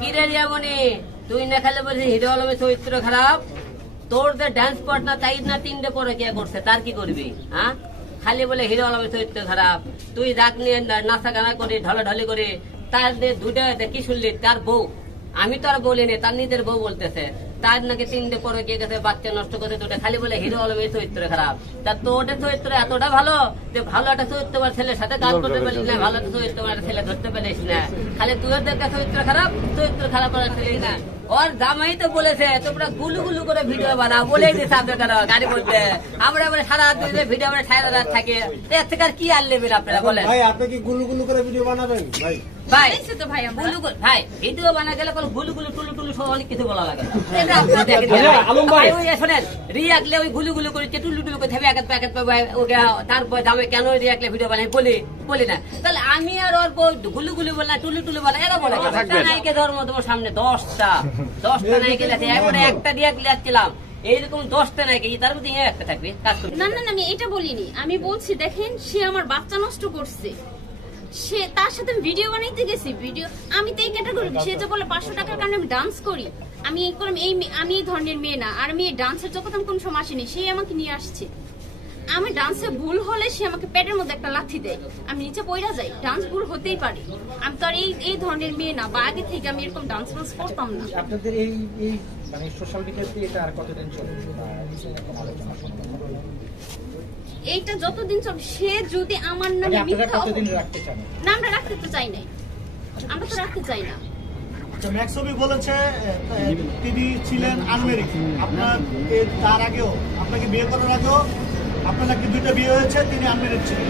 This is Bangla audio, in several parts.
কি রে রিয়ামণি, তুই না খালি বলছিস হিরো আলমের চরিত্র খারাপ, তোর যে ডান্স পার্টনার তাই না 3টে পরে কে করছে, তার কি করবি? হ্যাঁ, খালি বলে হিরো আলমের চরিত্র খারাপ। তুই রাগ নিয়ে নাচা গানা করে ঢলাঢলি করে, তার 2টা কি শুনলি? তার বউ, আমি তো আর বলিনি, তার নিজের বউ বলতেছে তার নাকি 3টে পরে কে গেছে, বাচ্চা নষ্ট করে 2টা, খালি বলে হিরো আলমের চরিত্র খারাপ। তা তোর চরিত্র এতটা ভালো যে ভালো একটা চরিত্র ছেলের সাথে কাজ করতে পারিস না, ভালো একটা চরিত্র ছেলে ধরতে পারিস না, খালি তুই একটা চরিত্র খারাপ, চরিত্র খারাপ করার ছেলে না। ওর জামাই তো বলেছে তোমরা গুলু গুলু করে ভিডিও বানাও, বলেই দিচ্ছে আপনার গাড়ি বলতে, আমরা সারা রাত ভিডিও আমরা সারা রাত থাকে, এর থেকে আর কি আর নেবেন আপনারা বলেন? ভাই আপনি কি গুলু গুলু করে ভিডিও বানাবেন? ভাই ভাই ভাই ভিডিও বানা গেলে গুলু গুলু টুলু টুলু সব অনেক কিছু বলা লাগে। শোনেন, রিয়াকলে ওই গুলু গুলু করে টুলু টুলু করে থাকবে এক প্যাকেট পাবে, তারপর দামে কেন রিয়াকলে ভিডিও বানাই বলি না, তাহলে আমি আর ওর গুলু গুলু বললাম টুলু টুলু বলা এরা বলে নাইকে ধর্ম তোমার সামনে 10টা নাইকে লেখে, একবারে একটা রিয়াক লেখছিলাম, এইরকম 10টা নাইকে, তার মধ্যে একটা থাকবে কাজ করবে না। আমি এটা বলিনি, আমি বলছি দেখেন সে আমার বাচ্চা নষ্ট করছে, সে তার সাথে ভিডিও বানাইতে গেছি, ভিডিও আমি তো এই ক্যাটাগরি, সে যে বলে 500 টাকার কারণে আমি ডান্স করি, আমি এই ধরনের মেয়ে না, আর আমি এই ডান্সের জগতে কোন সময় আসিনি, সে আমাকে নিয়ে আসছে, আমি ডান্সে ভুল হলে সে আমাকে পেটের মধ্যে একটা লাথি দেয়, আমি নিচে পড়া যাই, ডান্স ভুল হতেই পারে, আমি তো আর এই ধরনের মেয়ে না, বা আগে থেকে আমি এরকম ডান্স করতাম না। আপনাদের এই মানে সোশ্যাল মিডিয়াতে এটা আর কতদিন চলবে? এইটা যতদিন চলবে, সে যদি আমার নামে মিথ্যা, না আমরা রাখতে তো চাই নাই, আমরা তো রাখতে চাই না। ম্যাক্সবি বলেছে তিনি ছিলেন আনমেরিড, আপনার তার আগেও আপনাকে বিয়ে করার আগেও আপনার নাকি 2টা বিয়ে হয়েছে, তিনি আনমেরিড ছিলেন,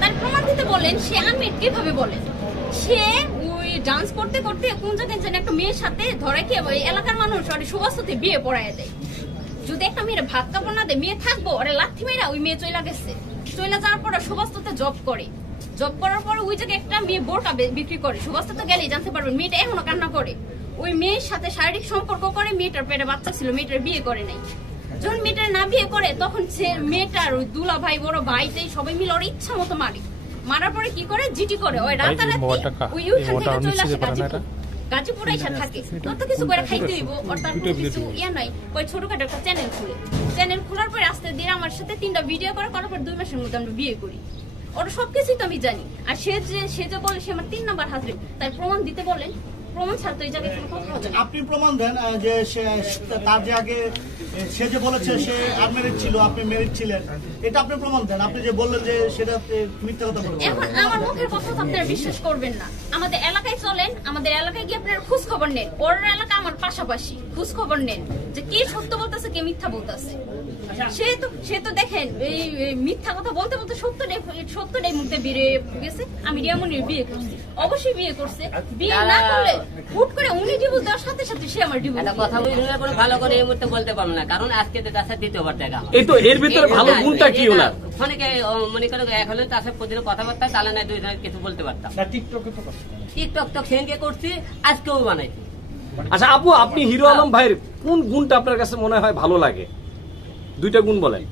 তার প্রমাণ দিতে বলেন, সে আনমেরিড কিভাবে বলেন? সে ওই ডান্স করতে করতে কোন জায়গায় যেন একটা মেয়ের সাথে ধরে কি এলাকার মানুষ ওরে সুবাস্ততে বিয়ে পড়ায় দেয়, যদি একটা মেয়ের ভাত কাপড় না দেয় মেয়ে থাকবো, ওরা লাথি মেয়েরা ওই মেয়ে চলে গেছে, চলে যাওয়ার পর সুবাস্ততে জব করে, জব করার পরে ওই জায়গায় একটা মেয়ে বোরকা বিক্রি করে, সুবাস্ততে গেলেই জানতে পারবেন মেয়েটা এখনো কান্না করে, ওই মেয়ের সাথে শারীরিক সম্পর্ক করে, মেয়েটার পেটে বাচ্চা ছিল, মেয়েটার বিয়ে করে নাই, যখন মেয়েটার না বিয়ে করে তখন সে মেয়েটার ওই দুলা ভাই বড় ভাইটাই সবাই মিলে ওর ইচ্ছা মতো মারে, মারার পরে কি করে জিটি করে, ওই রাতারাতি ওই ওইখান থেকে চলে আসে গাজীপুর এসে থাকে, তোর তো কিছু করে খাইতে হইব, ওর তার কিছু ইয়া নাই, ওই ছোটখাটো একটা চ্যানেল খোলার পরে আস্তে দিয়ে আমার সাথে 3টা ভিডিও করার পর 2 মাসের মধ্যে আমরা বিয়ে করি, ওর সবকিছুই তো আমি জানি, আর সে যে বলে সে আমার 3 নাম্বার হাজবেন্ড, তাই প্রমাণ দিতে বলেন, প্রমাণ ছাড়া তো এই জায়গায় কোনো কথা হবে না। আপনি প্রমাণ দেন যে তার যে আগে সে যে বলেছে সে আনমেরিড ছিল, আপনি ম্যারিড ছিলেন, এটা আপনি প্রমাণ দেন, আপনি যে বললেন যে সেটা মিথ্যা কথা বলেছেন। এখন আমার মুখের কথা তো আপনারা বিশ্বাস করবেন না, আমাদের এলাকায় চলেন, আমাদের এলাকায় গিয়ে আপনারা খোঁজ খবর নেন, ওর এলাকা আমার পাশাপাশি, খোঁজ খবর নেন যে কে সত্য বলতেছে কে মিথ্যা বলতেছে, সে তো দেখেন এই মিথ্যা কথা বলতে বলতে সত্যটাই মুখে বেরিয়ে গেছে। আমি রিয়ামণির বিয়ে করছি, অবশ্যই বিয়ে করছে, বিয়ে না করলে হুট করে উনি ডিভোর্স দেওয়ার সাথে সাথে সে আমার ডিভোর্স। একটা কথা বুঝলে কোনো ভালো করে এই মুহূর্তে বলতে পারবো না, কারণ আজকে তার সাথে 2বার দেখা, এই তো এর ভিতরে ভালো গুণটা কি ওনার? অনেকে মনে করে এক হলে তার সাথে প্রতিদিন কথাবার্তা, তাহলে না 2 জনের কিছু বলতে পারতাম। টিকটক তো সেদিনকে করছি, আজকেও বানাইছি। আচ্ছা আপু, আপনি হিরো আলম ভাইয়ের কোন গুণটা আপনার কাছে মনে হয় ভালো লাগে? 2টা গুণ বলেন।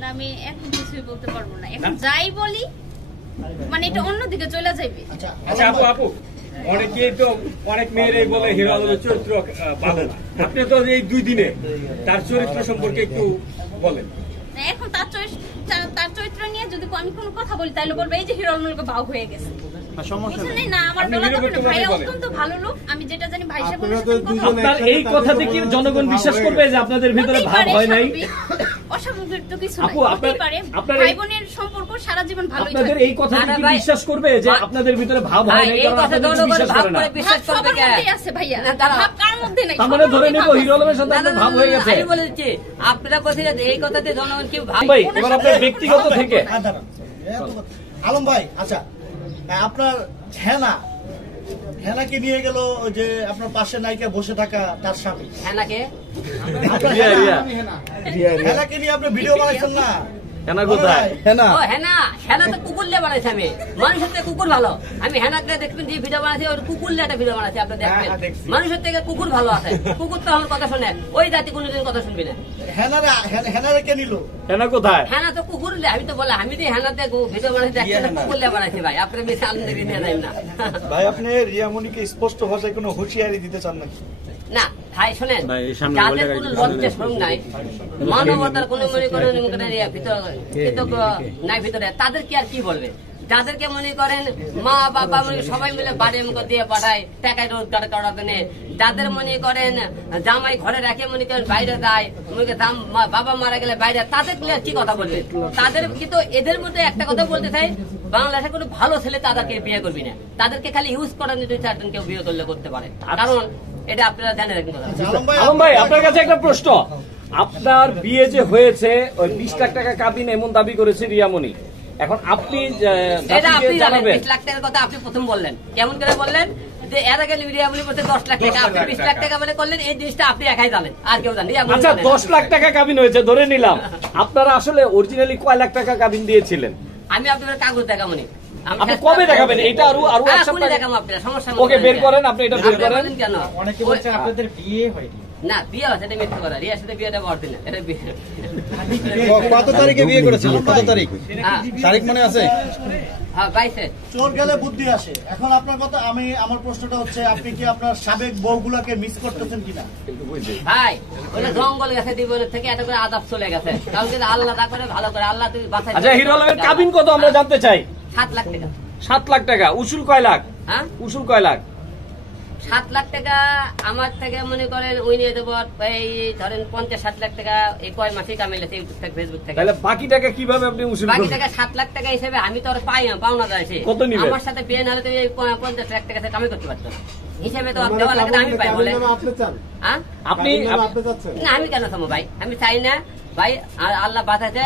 না আমি এখন কিছুই বলতে পারবো না, এখন যাই বলি মানে এটা অন্যদিকে চলে যাবে। আচ্ছা আপু অনেকেই তো অনেক মেয়েরাই বলে হিরো আলমের চরিত্র ভালো না, আপনি তো এই 2 দিনে তার চরিত্র সম্পর্কে একটু বলেন। এখন তার চরিত্র নিয়ে যদি আমি কোনো কথা বলি তাহলে বলবো এই যে হিরো আলমের বাউ হয়ে গেছে, না আমার বলা তো ভাই অত্যন্ত ভালো লোক, আমি যেটা জানি ভাই সাহেব আপনার এই কথাতে কি জনগণ বিশ্বাস করবে যে আপনাদের ভিতরে ভাব হয় নাই? অস্বাভাবিক তো কিছু নাই, হতেই পারে, ভাই বোনের সম্পর্ক সারা জীবন ভালোই থাকে। আপনাদের এই কথাতে কি বিশ্বাস করবে যে আপনাদের ভিতরে ভাব হয় নাই? কারণ আপনাদের বিশ্বাস করে না, বিশ্বাস করবে কে আছে ভাইয়া, ভাব কার মধ্যে নাই, আমরা ধরে নেব হিরো আলমের সাথে আপনার ভাব হয়ে গেছে। আমি বলেছি আপনারা বলছেন এই কথাতে জনগণ কি ভাই? ভাই এবার আপনার ব্যক্তিগত থেকে আলম ভাই, আচ্ছা আপনার হেনাকে নিয়ে গেল যে আপনার পাশে নায়িকা বসে থাকা তার স্বামী, হেনাকে হেনাকে নিয়ে আপনি ভিডিও বানাইছেন না, হেনা কোথায়? ও হেনা, হেনা তো কুকুর দিয়ে বানাইছে আমি। মানুষের থেকে কুকুর ভালো। আমি হেনাকে দেখবেন যে ভিডিও বানাচ্ছি, ওর কুকুর দিয়ে একটা ভিডিও বানাচ্ছি, আপনি দেখবেন। মানুষের থেকে কুকুর ভালো আছে। কুকুর তো আমার কথা শোনে, ওই জাতি কোনোদিন কথা শুনবি না। হেনারে কে নিল? হেনা কোথায়? হেনা তো কুকুর দিয়ে, আমি তো বলে আমি যে হেনাতে ভিডিও বানাচ্ছি, দেখছেন কুকুর দিয়ে বানাইছি ভাই। আপনি বেশি আনন্দ নিয়ে যাই না। ভাই আপনি রিয়ামণিকে স্পষ্ট ভাষায় কোনো হুঁশিয়ারি দিতে চান নাকি? না ভাই শোনেন, ভাই, এই সামনে যাদের বলে কোনো রাখি, লজ্জা শরম নাই, মানবতার কোনো মনে করেন ভিতরে নাই ভিতরে, তাদের কি আর কি বলবে? যাদেরকে মনে করেন মা বাবা সবাই মিলে বাড়ি মুখে দিয়ে পাঠায় টাকায় রোজগার করার জন্য, যাদের মনে করেন জামাই ঘরে রাখে মনে করেন বাইরে দেয়, বাবা মারা গেলে বাইরে, তাদের কি কথা বলবে? তাদের কিন্তু এদের মধ্যে একটা কথা বলতে চাই, বাংলাদেশে কোনো ভালো ছেলে তাদেরকে বিয়ে করবি না, তাদেরকে খালি ইউজ করার দুই চারজন কেউ বিয়ে করলে করতে পারে। কারণ এটা আপনারা জানেন রাখবেন। আলম ভাই, আপনার কাছে একটা প্রশ্ন। আপনার বিয়ে যে হয়েছে ওই 20 লাখ টাকা কাবিন এমন দাবি করেছে রিয়ামণি, এখন আপনি এটা আপনি জানেন জানাবেন 20 লাখ টাকার কথা আপনি প্রথম বললেন, কেমন করে বললেন যে এর আগে রিয়ামণি বলতে 10 লাখ টাকা, আপনি 20 লাখ টাকা বলে করলেন। এই জিনিসটা আপনি একাই জানেন, আর কেউ জানেন? আচ্ছা, 10 লাখ টাকা কাবিন হয়েছে ধরে নিলাম, আপনারা আসলে অরিজিনালি কয় লাখ টাকা কাবিন দিয়েছিলেন? আমি আপনাদের কাগজ দেখাবনি। আপনি কবে দেখাবেন? এটা আরো এক সপ্তাহ দেখাবো আপনারা, সমস্যা ওকে বের করেন, আপনি এটা বের করেন। কেন অনেকে বলছে আপনাদের বিয়ে হয়নি। না, বিয়ে আছে, এটা মিথ্যা কথা। রিয়ার সাথে বিয়েটা বড় দিন, এটা কত তারিখে বিয়ে করেছিল? কত তারিখ? তারিখ মনে আছে? হ্যাঁ 22-এ। চোর গেলে বুদ্ধি আসে। এখন আপনার কথা, আমার প্রশ্নটা হচ্ছে, আপনি কি আপনার সাবেক বউগুলাকে মিস করতেছেন কিনা? ভাই ওটা জঙ্গল গেছে, জীবনের থেকে এটা করে আদাব চলে গেছে। কারণ কি আল্লাহ তা করে ভালো করে, আল্লাহ তুমি বাঁচাই। আচ্ছা, হিরো আলমের কাবিন কত আমরা জানতে চাই? 7 লাখ টাকা। 7 লাখ টাকা। উসুল কয় লাখ? হ্যাঁ, উসুল কয় লাখ? 7 লাখ টাকা আমার থেকে মনে করেন ওই নিয়ে দেবো, এই ধরেন 50-60 লাখ টাকা এই কয় মাসে কামাইলেছে ইউটিউব থেকে, ফেসবুক থেকে। তাহলে বাকি টাকা কিভাবে আপনি উসুল বাকি করবেন? টাকা 7 লাখ টাকা হিসেবে আমি তো আর পাওনা যাচ্ছে। কত নিবেন? আমার সাথে বিয়ে না হলে তো এই 50 লাখ টাকা কামাই করতে পারতো না। হিসেবে তো দেওয়া লাগে, আমি পাই বলে। হ্যাঁ, আপনি না, আমি কেন থামো ভাই? আমি চাই না ভাই, আল্লাহ বাঁচাতে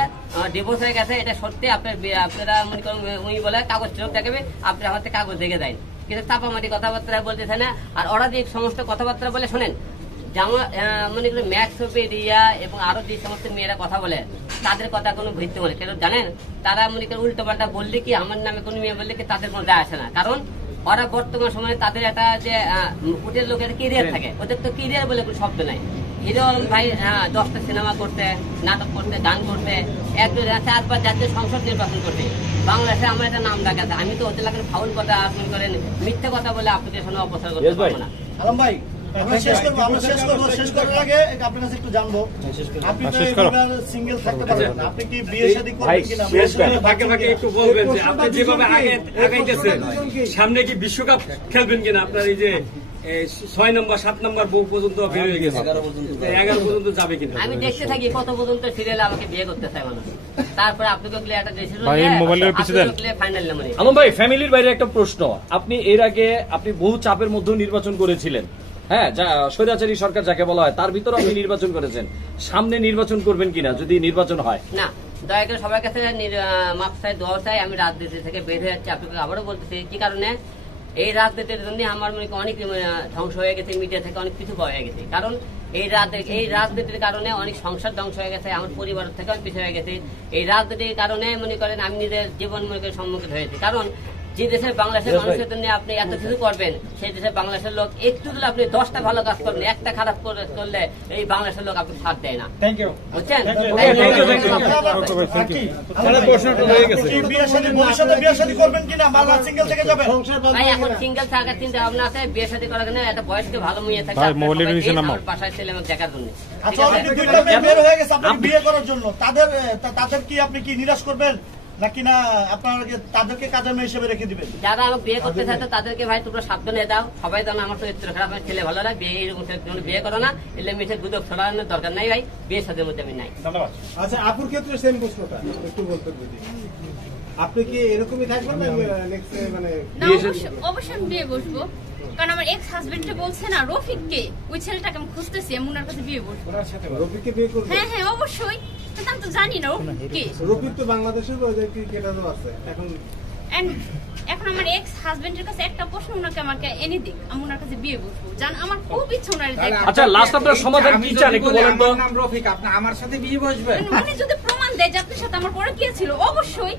ডিভোর্স হয়ে গেছে, এটা সত্যি। আপনারা মনে করেন উনি বলে কাগজ লোক দেখাবে, আপনি আমার থেকে কাগজ দেখে দেন, কিন্তু চাপামাটি কথাবার্তা বলতেছে না। আর ওরা যে সমস্ত কথাবার্তা বলে শোনেন, মনে করেন ম্যাক্স হবে রিয়া এবং আরো যে সমস্ত মেয়েরা কথা বলে, তাদের কথা কোনো ভিত্তি মনে কেন জানেন? তারা মনে করেন উল্টো পাল্টা বললে কি, আমার নামে কোনো মেয়ে বললে কি তাদের কোনো দায় আসে না। কারণ ওরা বর্তমান সময়ে তাদের একটা যে উটের লোকের কেরিয়ার থাকে, ওদের তো কেরিয়ার বলে কোনো শব্দ নাই। হিরো আলম ভাই 10টা সিনেমা করতে, নাটক করতে, গান করতে, 4-5 জাতীয় সংসদ নির্বাচন করতে, বাংলাদেশে আমার একটা নাম ডাকা আছে। আমি তো ওদের লাগে ফাউল কথা মনে করেন, মিথ্যে কথা বলে আপনাদের সামনে অপচার করতে পারবো না। আলম ভাই, আমরা শেষ করার আগে আপনার কাছে একটু জানবো, আপনি তো এবার সিঙ্গেল থাকতে পারবেন না, আপনি কি বিয়ে শাদী করবেন কিনা? ফাঁকে ফাঁকে একটু বলবেন যে আপনি যেভাবে আগাইতেছেন, সামনে কি বিশ্বকাপ খেলবেন কিনা? আপনার এই যে 6 নম্বর 7 নম্বর বউ পর্যন্ত বের হয়ে গেছে, 11 পর্যন্ত যাবে কিনা? আমি দেখতে থাকি কত পর্যন্ত সিরিয়ালে আমাকে বিয়ে করতে চায় মানুষ, তারপরে আপনাকে একটা ডিসিশন ফাইনাল নাম্বার। আলম ভাই, ফ্যামিলির বাইরে একটা প্রশ্ন। আপনি এর আগে আপনি বহু চাপের মধ্যেও নির্বাচন করেছিলেন, হ্যাঁ, স্বৈরাচারী সরকার যাকে বলা হয়, তার ভিতরে আপনি নির্বাচন করেছেন। সামনে নির্বাচন করবেন কিনা যদি নির্বাচন হয়? না, দয়া করে সবার কাছে মাপ চাই, দোয়া চাই। আমি রাজনীতি থেকে বের হয়ে যাচ্ছি, আপনাকে আবারও বলতেছি। কি কারণে? এই রাজনীতির জন্য আমার মনে অনেক ধ্বংস হয়ে গেছে, মিডিয়া থেকে অনেক কিছু পাওয়া গেছে। কারণ এই রাজনীতির কারণে অনেক সংসার ধ্বংস হয়ে গেছে, আমার পরিবার থেকে অনেক পিছিয়ে হয়ে গেছে। এই রাজনীতির কারণে মনে করেন আমি নিজের জীবন মনে করে সম্মুখীন হয়েছি। কারণ যে দেশে বাংলাদেশের মানুষের জন্য আপনি এত কিছু করবেন, সেই দেশে বাংলাদেশের লোক একটু যদি আপনি 10টা ভালো কাজ করেন, একটা খারাপ করলে এই বাংলাদেশের লোক আপনি ছাড় দেয় না। বুঝছেন? ভাই এখন সিঙ্গেল থাকার চিন্তা ভাবনা আছে, বিয়ে শাদী করার জন্য একটা বয়সকে ভালো মেয়ে থাকে, আমার বাসায় ছেলে মেয়ে দেখার জন্য। বিয়ে করার জন্য তাদের কি আপনি কি নিরাশ করবেন নাকি না আপনারা তাদেরকে কাজের মেয়ে হিসেবে রেখে দিবেন? যারা আমাকে বিয়ে করতে চায় তাদেরকে ভাই তোমরা সাবধানে দাও, সবাই জানো আমার চরিত্র খারাপ, আমার ছেলে ভালো না, বিয়ে করো না, এলে মেয়েছে গুজব ছড়ানোর দরকার নাই ভাই, বিয়ে সাথে মধ্যে আমি নাই। আচ্ছা, আপুর ক্ষেত্রে সেম প্রশ্নটা একটু বলতে যদি আপনি কি এরকমই থাকবেন না নেক্সট মানে অবশ্যই আমি বিয়ে বসবো, কারণ আমার এক্স হাজবেন্ডে বলছে না রফিককে, ওই ছেলেটাকে আমি খুঁজতেছি, আমি ওনার কাছে বিয়ে বসবো। রফিককে বিয়ে করবেন? হ্যাঁ হ্যাঁ অবশ্যই, আমি তো জানি না রফিককে। রফিক তো বাংলাদেশের ক্রিকেটারও আছে এখন। এখন আমার এক্স হাজবেন্ডের কাছে একটা প্রশ্ন, ওনাকে আমাকে এনে দিক, আমি ওনার কাছে বিয়ে বসবো, জান আমার খুব ইচ্ছা ওনার দেখা। আচ্ছা, লাস্ট আপনার সমাধান কি চান একটু বলেন তো? নাম রফিক, আপনি আমার সাথে বিয়ে বসবেন? মানে যদি প্রমাণ দেয় যে আপনার সাথে আমার পরে কি ছিল, অবশ্যই।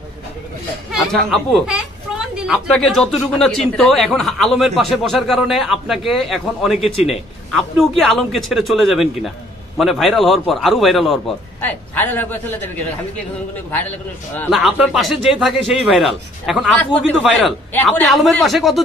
হ্যাঁ, আচ্ছা আপু, হ্যাঁ, প্রমাণ দিলে আপনাকে যতটুকু না চিনতো, এখন আলমের পাশে বসার কারণে আপনাকে এখন অনেকে চিনে। আপনিও কি আলমকে ছেড়ে চলে যাবেন কিনা, মানে ভাইরাল হওয়ার পর, আরো ভাইরাল হওয়ার পর? ভাইরাল হয়ে চলে যাবে কিনা? আমি কি ভাইরাল কোনো না, আপনার পাশে যে থাকে সেই ভাইরাল। এখন আপুও কিন্তু ভাইরাল। আপনি আলমের পাশে কত